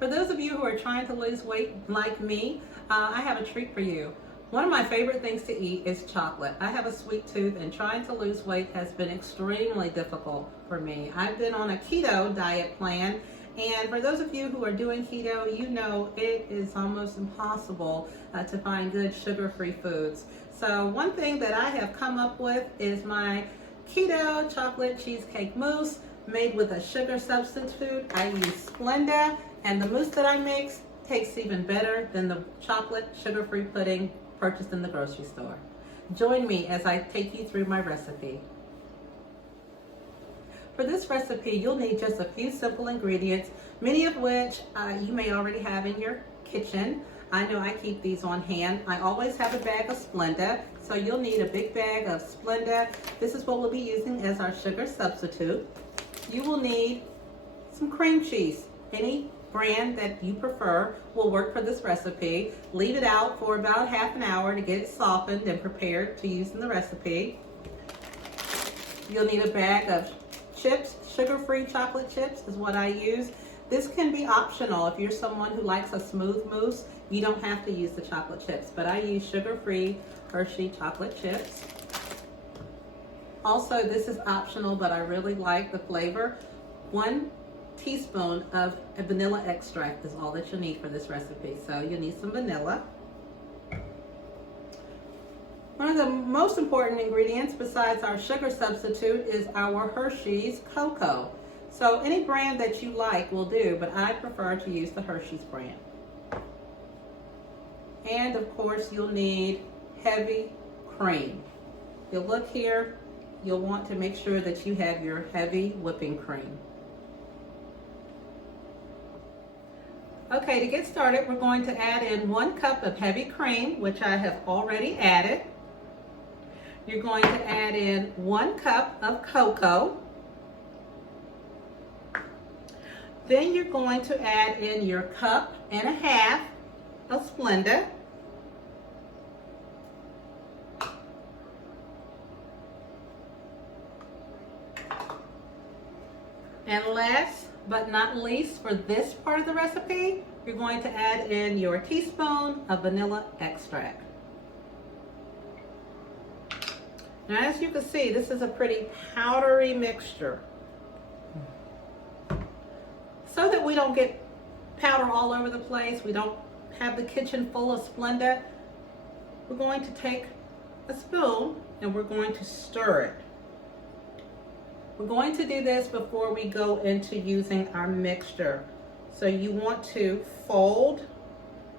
For those of you who are trying to lose weight like me, I have a treat for you. One of my favorite things to eat is chocolate. I have a sweet tooth and trying to lose weight has been extremely difficult for me. I've been on a keto diet plan, and for those of you who are doing keto, you know it is almost impossible to find good sugar-free foods. So one thing that I have come up with is my keto chocolate cheesecake mousse made with a sugar substitute. I use Splenda, and the mousse that I mix tastes even better than the chocolate sugar-free pudding purchased in the grocery store. Join me as I take you through my recipe. For this recipe, you'll need just a few simple ingredients, many of which you may already have in your kitchen. I know I keep these on hand. I always have a bag of Splenda, so you'll need a big bag of Splenda. This is what we'll be using as our sugar substitute. You will need some cream cheese. Any brand that you prefer will work for this recipe. Leave it out for about half an hour to get it softened and prepared to use in the recipe. You'll need a bag of chips. Sugar-free chocolate chips is what I use. This can be optional. If you're someone who likes a smooth mousse, you don't have to use the chocolate chips, but I use sugar-free Hershey chocolate chips. Also, this is optional, but I really like the flavor. 1 teaspoon of a vanilla extract is all that you need for this recipe. So you'll need some vanilla. One of the most important ingredients besides our sugar substitute is our Hershey's cocoa. So any brand that you like will do, but I prefer to use the Hershey's brand. And of course, you'll need heavy cream. You'll look here, you'll want to make sure that you have your heavy whipping cream. Okay, to get started, we're going to add in 1 cup of heavy cream, which I have already added. You're going to add in 1 cup of cocoa. Then you're going to add in your 1.5 cups of Splenda. And last but not least, for this part of the recipe, you're going to add in your teaspoon of vanilla extract. Now, as you can see, this is a pretty powdery mixture. So that we don't get powder all over the place, we don't have the kitchen full of Splenda, we're going to take a spoon and we're going to stir it. We're going to do this before we go into using our mixture. So you want to fold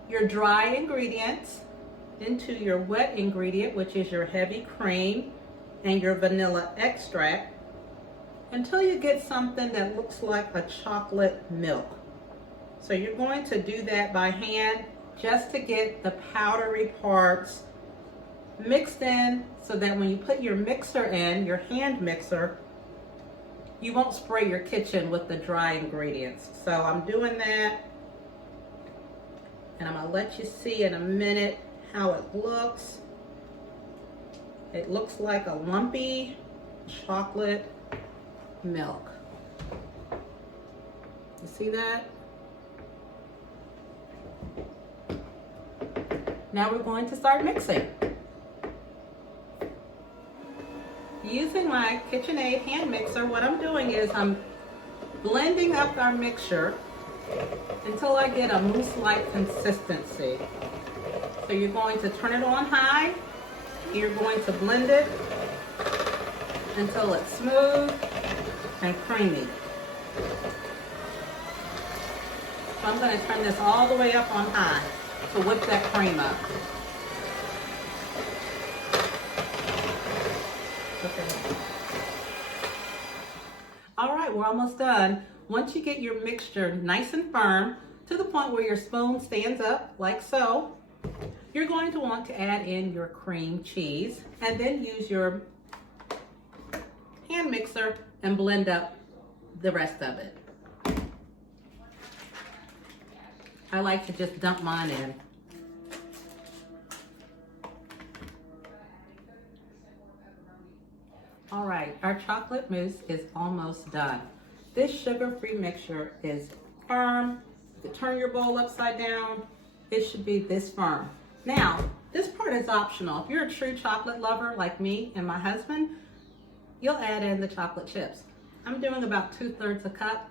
your dry ingredients into your wet ingredient, which is your heavy cream and your vanilla extract, until you get something that looks like a chocolate milk. So you're going to do that by hand just to get the powdery parts mixed in so that when you put your mixer in, your hand mixer, you won't spray your kitchen with the dry ingredients. So I'm doing that, and I'm gonna let you see in a minute how it looks. It looks like a lumpy chocolate milk. You see that? Now we're going to start mixing. Using my KitchenAid hand mixer, what I'm doing is I'm blending up our mixture until I get a mousse-like consistency. So you're going to turn it on high. You're going to blend it until it's smooth and creamy. So I'm going to turn this all the way up on high to whip that cream up. Okay. All right, we're almost done. Once you get your mixture nice and firm to the point where your spoon stands up like so, you're going to want to add in your cream cheese and then use your hand mixer and blend up the rest of it. I like to just dump mine in. All right, our chocolate mousse is almost done. This sugar-free mixture is firm, You can turn your bowl upside down. It should be this firm. Now, this part is optional. If you're a true chocolate lover like me and my husband, you'll add in the chocolate chips. I'm doing about 2/3 a cup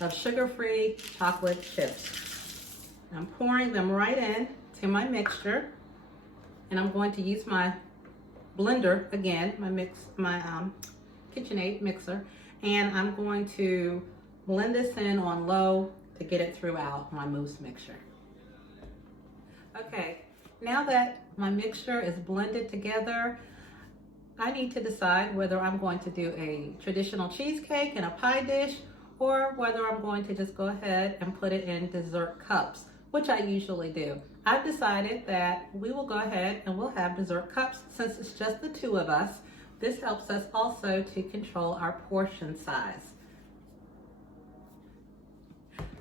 of sugar-free chocolate chips. I'm pouring them right in to my mixture, and I'm going to use my blender again, my KitchenAid mixer, and I'm going to blend this in on low to get it throughout my mousse mixture. Okay, now that my mixture is blended together, I need to decide whether I'm going to do a traditional cheesecake in a pie dish or whether I'm going to just go ahead and put it in dessert cups, which I usually do. I've decided that we will go ahead and we'll have dessert cups since it's just the two of us. This helps us also to control our portion size.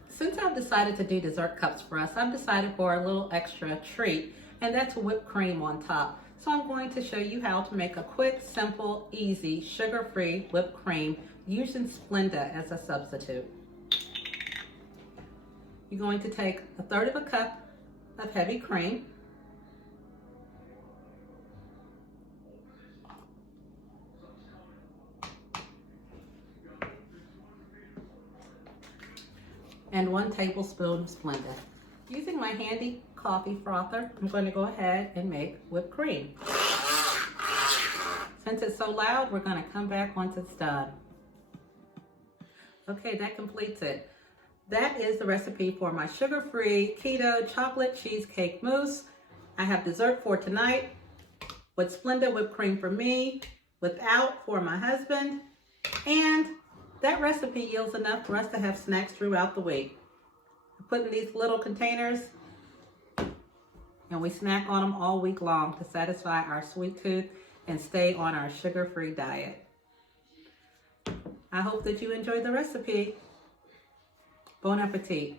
Since I've decided to do dessert cups for us, I've decided for a little extra treat, and that's whipped cream on top. So I'm going to show you how to make a quick, simple, easy, sugar-free whipped cream using Splenda as a substitute. You're going to take 1/3 of a cup of heavy cream, and 1 tablespoon of Splenda. Using my handy coffee frother, I'm going to go ahead and make whipped cream. Since it's so loud, we're going to come back once it's done. Okay, that completes it. That is the recipe for my sugar-free keto chocolate cheesecake mousse. I have dessert for tonight with Splenda whipped cream for me, without for my husband, and that recipe yields enough for us to have snacks throughout the week. I put in these little containers and we snack on them all week long to satisfy our sweet tooth and stay on our sugar-free diet. I hope that you enjoyed the recipe. Bon appetit.